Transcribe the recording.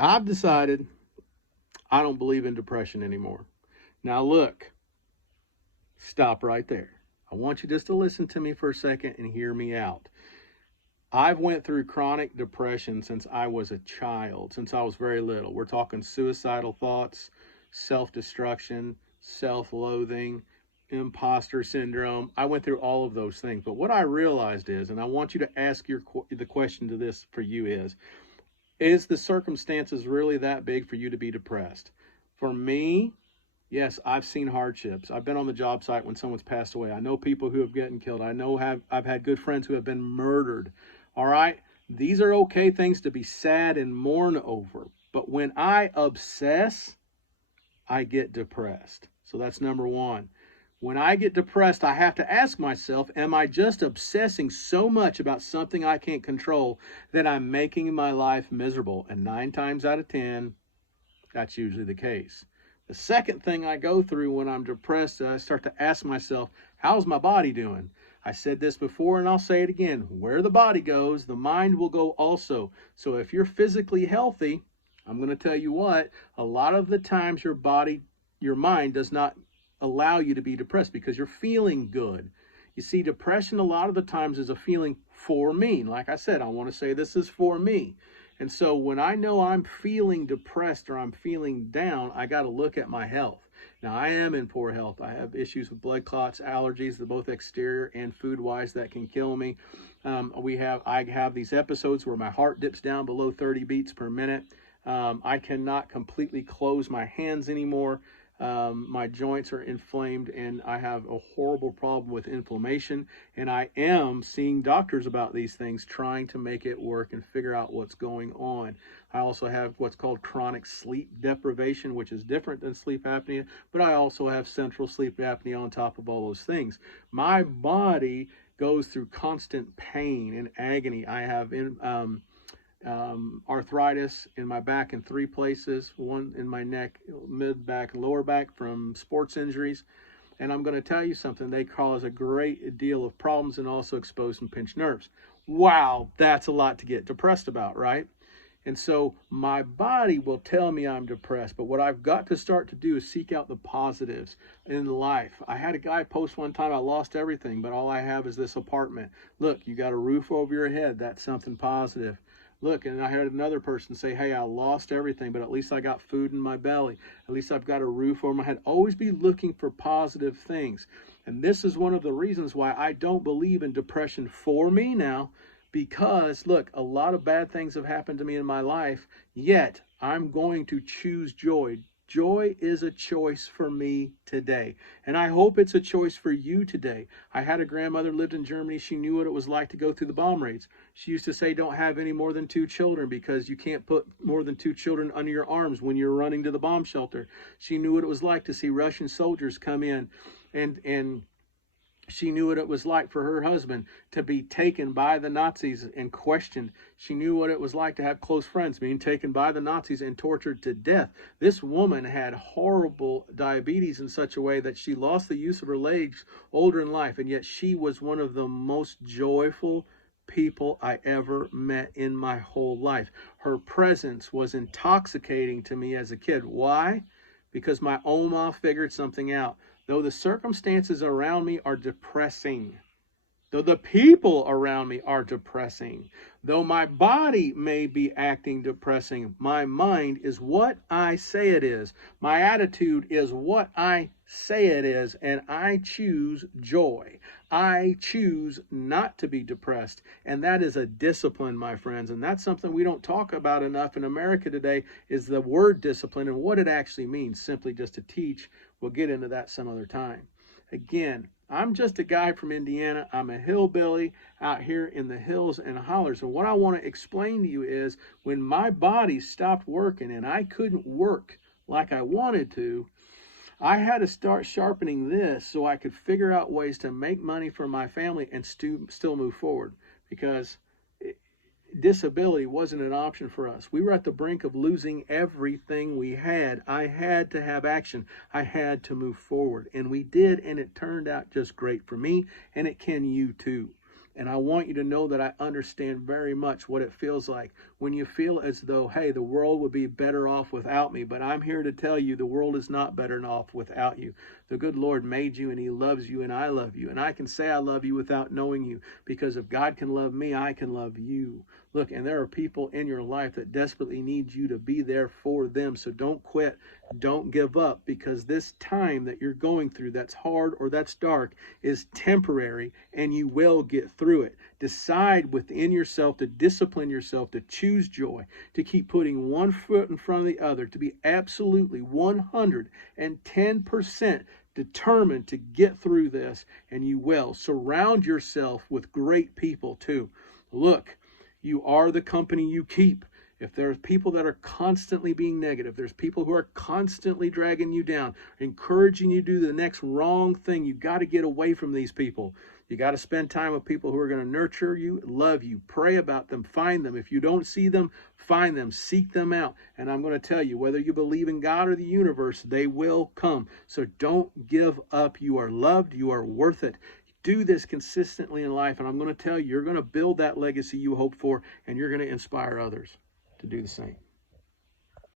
I've decided I don't believe in depression anymore. Now, look, stop right there. I want you just to listen to me for a second and hear me out. I've went through chronic depression since I was a child, since I was very little. We're talking suicidal thoughts, self-destruction, self-loathing, imposter syndrome. I went through all of those things. But what I realized is, and I want you to ask the question to this for you is the circumstances really that big for you to be depressed? For me, yes, I've seen hardships. I've been on the job site when someone's passed away. I know people who have gotten killed. I've had good friends who have been murdered. All right? These are okay things to be sad and mourn over. But when I obsess, I get depressed. So that's number one. When I get depressed, I have to ask myself, am I just obsessing so much about something I can't control that I'm making my life miserable? And 9 times out of 10, that's usually the case. The second thing I go through when I'm depressed, I start to ask myself, how's my body doing? I said this before and I'll say it again. Where the body goes, the mind will go also. So if you're physically healthy, I'm going to tell you what, a lot of the times your mind does not allow you to be depressed because you're feeling good. You see, depression a lot of the times is a feeling for me. Like I said, I want to say this is for me. And so when I know I'm feeling depressed or I'm feeling down, I got to look at my health. Now, I am in poor health. I have issues with blood clots, allergies, both exterior and food-wise, that can kill me. I have these episodes where my heart dips down below 30 beats per minute. I cannot completely close my hands anymore. My joints are inflamed and I have a horrible problem with inflammation, and I am seeing doctors about these things, trying to make it work and figure out what's going on. I also have what's called chronic sleep deprivation, which is different than sleep apnea, but I also have central sleep apnea on top of all those things. My body goes through constant pain and agony. I have arthritis in my back in 3 places, one in my neck, mid back, lower back from sports injuries. And I'm going to tell you something, they cause a great deal of problems and also expose and pinch nerves. Wow, that's a lot to get depressed about, right? And so my body will tell me I'm depressed, but what I've got to start to do is seek out the positives in life. I had a guy post one time, I lost everything, but all I have is this apartment. Look, you got a roof over your head. That's something positive. Look, and I had another person say, hey, I lost everything, but at least I got food in my belly. At least I've got a roof over my head. Always be looking for positive things. And this is one of the reasons why I don't believe in depression for me now, because, look, a lot of bad things have happened to me in my life, yet I'm going to choose joy. Joy is a choice for me today, and I hope it's a choice for you today. I had a grandmother lived in Germany. She knew what it was like to go through the bomb raids. She used to say, don't have any more than 2 children because you can't put more than 2 children under your arms when you're running to the bomb shelter. She knew what it was like to see Russian soldiers come in, and she knew what it was like for her husband to be taken by the Nazis and questioned. She knew what it was like to have close friends being taken by the Nazis and tortured to death. This woman had horrible diabetes in such a way that she lost the use of her legs older in life, and yet she was one of the most joyful people I ever met in my whole life. Her presence was intoxicating to me as a kid. Why? Because my Oma figured something out. Though the circumstances around me are depressing, though the people around me are depressing, though my body may be acting depressing, my mind is what I say it is. My attitude is what I say it is, and I choose joy. I choose not to be depressed, and that is a discipline, my friends, and that's something we don't talk about enough in America today, is the word discipline and what it actually means, simply just to teach. We'll get into that some other time. Again, I'm just a guy from Indiana. I'm a hillbilly out here in the hills and hollers. And what I want to explain to you is when my body stopped working and I couldn't work like I wanted to, I had to start sharpening this so I could figure out ways to make money for my family and still move forward, because disability wasn't an option for us. We were at the brink of losing everything we had. I had to have action. I had to move forward, and we did, and it turned out just great for me, and it can you too. And I want you to know that I understand very much what it feels like when you feel as though, hey, the world would be better off without me. But I'm here to tell you the world is not better off without you. The good Lord made you, and he loves you, and I love you. And I can say I love you without knowing you, because if God can love me, I can love you. Look, and there are people in your life that desperately need you to be there for them. So don't quit. Don't give up, because this time that you're going through that's hard or that's dark is temporary, and you will get through it. Decide within yourself to discipline yourself, to choose joy, to keep putting one foot in front of the other, to be absolutely 110% determined to get through this, and you will. Surround yourself with great people too. Look, you are the company you keep. If there's people that are constantly being negative, there's people who are constantly dragging you down, encouraging you to do the next wrong thing, you got to get away from these people. You got to spend time with people who are going to nurture you, love you, pray about them, find them. If you don't see them, find them, seek them out. And I'm going to tell you, whether you believe in God or the universe, they will come. So don't give up. You are loved. You are worth it. Do this consistently in life, and I'm going to tell you, you're going to build that legacy you hope for, and you're going to inspire others to do the same.